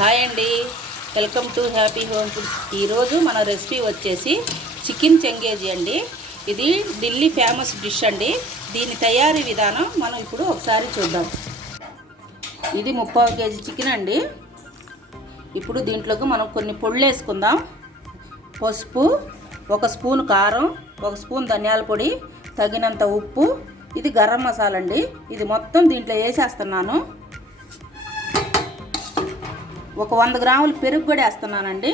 Hi అండి, welcome to happy home foods. ఈరోజు మన రెసిపీ వచ్చేసి చికెన్ చెంగేజీ అండి. ఇది ఢిల్లీ ఫేమస్ డిష్ అండి. దీని తయారీ విధానం మనం ఇప్పుడు ఒకసారి చూద్దాం. ఇది 30 kg చికెన్ అండి. ఇప్పుడు దీంట్లోకి మనం కొన్ని పొడులు వేసుకుందాం. పసుపు, 1 స్పూన్ కారం, 1 స్పూన్ ధనియాల పొడి, తగినంత ఉప్పు, ఇది గరం మసాలా అండి. ఇది మొత్తం దీంట్లో వేసేస్తున్నాను. ఒక 100 గ్రాములు పెరుగు కూడా వేస్తున్నానండి.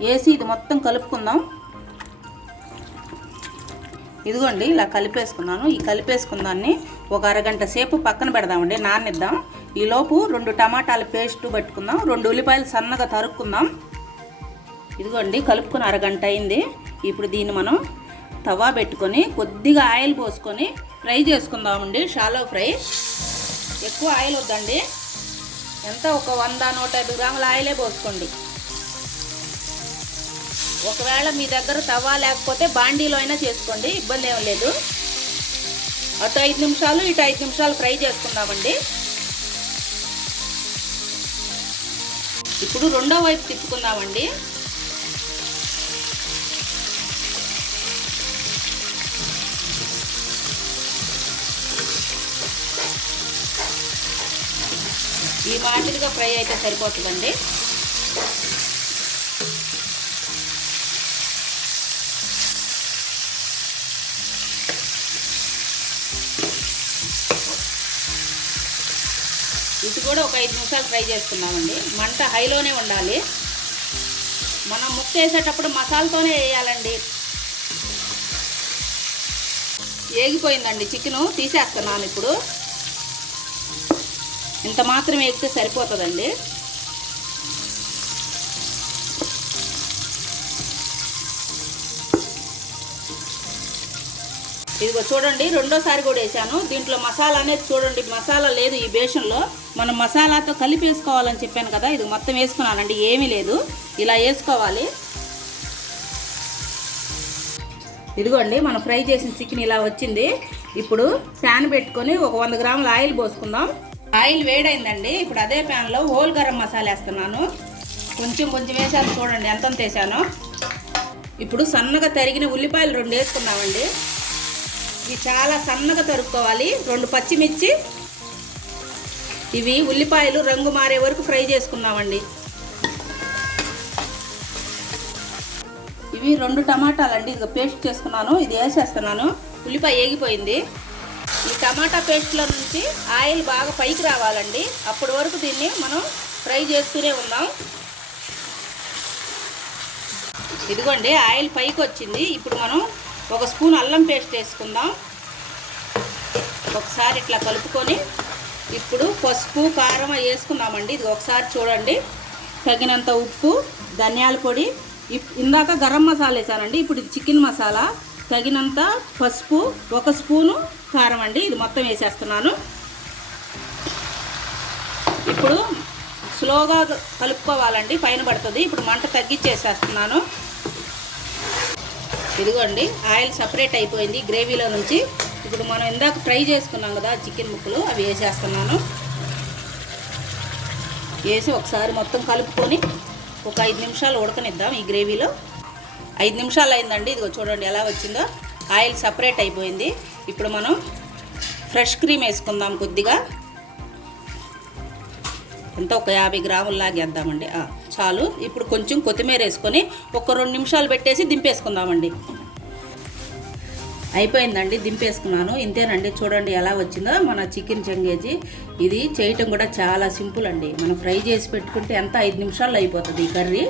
వేసి ఇది మొత్తం కలుపుకుందాం. ఇదిగోండి, ఇలా కలిపేసుకున్నాను. ఈ కలిపేసుకుందాన్ని ఒక అరగంట సేపు పక్కన పెడదామండి, నాననిద్దాం. ఈలోపు 2 టమాటాల పేస్ట్ పట్టుకుందాం, 2 ఉల్లిపాయలు సన్నగా తరుక్కుందాం. ఇదిగోండి, కలుపుకుని అరగంట అయింది. ఇప్పుడు దీన్ని మనం తవా పెట్టుకొని కొద్దిగా ఆయిల్ పోసుకొని ఫ్రై చేసుకుందామండి. షాలో ఫ్రై, ఎక్కువ ఆయిల్ వద్దండి. ఎంత ఒక 100-150 గ్రాముల ఆయిలే పోసుకోండి. ఒకవేళ మీ దగ్గర తవా లేకపోతే బాండీలో అయినా చేసుకోండి, ఇబ్బంది ఏం లేదు. అటు 5 నిమిషాలు ఇటు 5 నిమిషాలు ఫ్రై చేసుకుందామండి. ఇప్పుడు రెండో వైపు తిప్పుకుందామండి. ఈ మాదిరిగా ఫ్రై అయితే సరిపోతుందండి. ఇది కూడా ఒక 5 నిమిషాలు ఫ్రై చేసుకున్నామండి. మంట హైలోనే ఉండాలి. మనం ముక్క వేసేటప్పుడు మసాలాతోనే వేయాలండి. ఏగిపోయిందండి చికెను, తీసేస్తున్నాను. ఇప్పుడు ఇంత మాత్రం వేగితే సరిపోతుందండి. ఇదిగో చూడండి, రెండోసారి కూడా వేసాను. దీంట్లో మసాలా అనేది చూడండి, మసాలా లేదు ఈ బేషన్లో. మనం మసాలాతో కలిపి వేసుకోవాలని చెప్పాను కదా, ఇది మొత్తం వేసుకున్నానండి, ఏమీ లేదు. ఇలా వేసుకోవాలి. ఇదిగోండి, మనం ఫ్రై చేసిన చికెన్ ఇలా వచ్చింది. ఇప్పుడు ప్యాన్ పెట్టుకొని ఒక 100 గ్రాముల ఆయిల్ పోసుకుందాం. ఆయిల్ వేడైందండి. ఇప్పుడు అదే ప్యాన్లో హోల్ గరం మసాలా వేస్తున్నాను. కొంచెం వేసాను, చూడండి ఎంత వేసాను. ఇప్పుడు సన్నగా తరిగిన ఉల్లిపాయలు 2 వేసుకున్నామండి. ఇవి చాలా సన్నగా తరుక్కోవాలి. 2 పచ్చిమిర్చి, ఇవి ఉల్లిపాయలు రంగు మారే వరకు ఫ్రై చేసుకున్నామండి. ఇవి 2 టమాటాలు అండి, ఇది పేస్ట్ చేసుకున్నాను. ఇది వేసేస్తున్నాను. ఉల్లిపాయ ఏగిపోయింది. ఈ టమాటా పేస్ట్లో నుంచి ఆయిల్ బాగా పైకి రావాలండి. అప్పటి వరకు దీన్ని మనం ఫ్రై చేస్తూనే ఉందాం. ఇదిగోండి, ఆయిల్ పైకి వచ్చింది. ఇప్పుడు మనం 1 స్పూన్ అల్లం పేస్ట్ వేసుకుందాం. ఒకసారి ఇట్లా కలుపుకొని ఇప్పుడు పసుపు కారం వేసుకుందామండి. ఇది ఒకసారి చూడండి. తగినంత ఉప్పు, ధనియాల పొడి, ఇందాక గరం మసాలా వేసానండి. ఇప్పుడు ఇది చికెన్ మసాలా, తగినంత పసుపు, 1 స్పూను కారం అండి. ఇది మొత్తం వేసేస్తున్నాను. ఇప్పుడు స్లోగా కలుపుకోవాలండి, పైన పడుతుంది. ఇప్పుడు మంట తగ్గించేసేస్తున్నాను. ఇదిగోండి, ఆయిల్ సపరేట్ అయిపోయింది గ్రేవీలో నుంచి. ఇప్పుడు మనం ఇందాక ఫ్రై చేసుకున్నాం కదా చికెన్ ముక్కలు, అవి వేసేస్తున్నాను. వేసి ఒకసారి మొత్తం కలుపుకొని ఒక 5 నిమిషాలు ఉడకనిద్దాం ఈ గ్రేవీలో. 5 నిమిషాలు అయిందండి. ఇదిగో చూడండి ఎలా వచ్చిందో, ఆయిల్ సపరేట్ అయిపోయింది. ఇప్పుడు మనం ఫ్రెష్ క్రీమ్ వేసుకుందాం కొద్దిగా. ఎంత ఒక 50 గ్రాముల లాగేద్దామండి, చాలు. ఇప్పుడు కొంచెం కొత్తిమీర వేసుకొని ఒక 2 నిమిషాలు పెట్టేసి దింపేసుకుందామండి. అయిపోయిందండి, దింపేసుకున్నాను. ఇంతేనండి, చూడండి ఎలా వచ్చిందో మన చికెన్ చెంగేజీ. ఇది చేయటం కూడా చాలా సింపుల్ అండి. మనం ఫ్రై చేసి పెట్టుకుంటే ఎంత 5 నిమిషాల్లో అయిపోతుంది ఈ కర్రీ.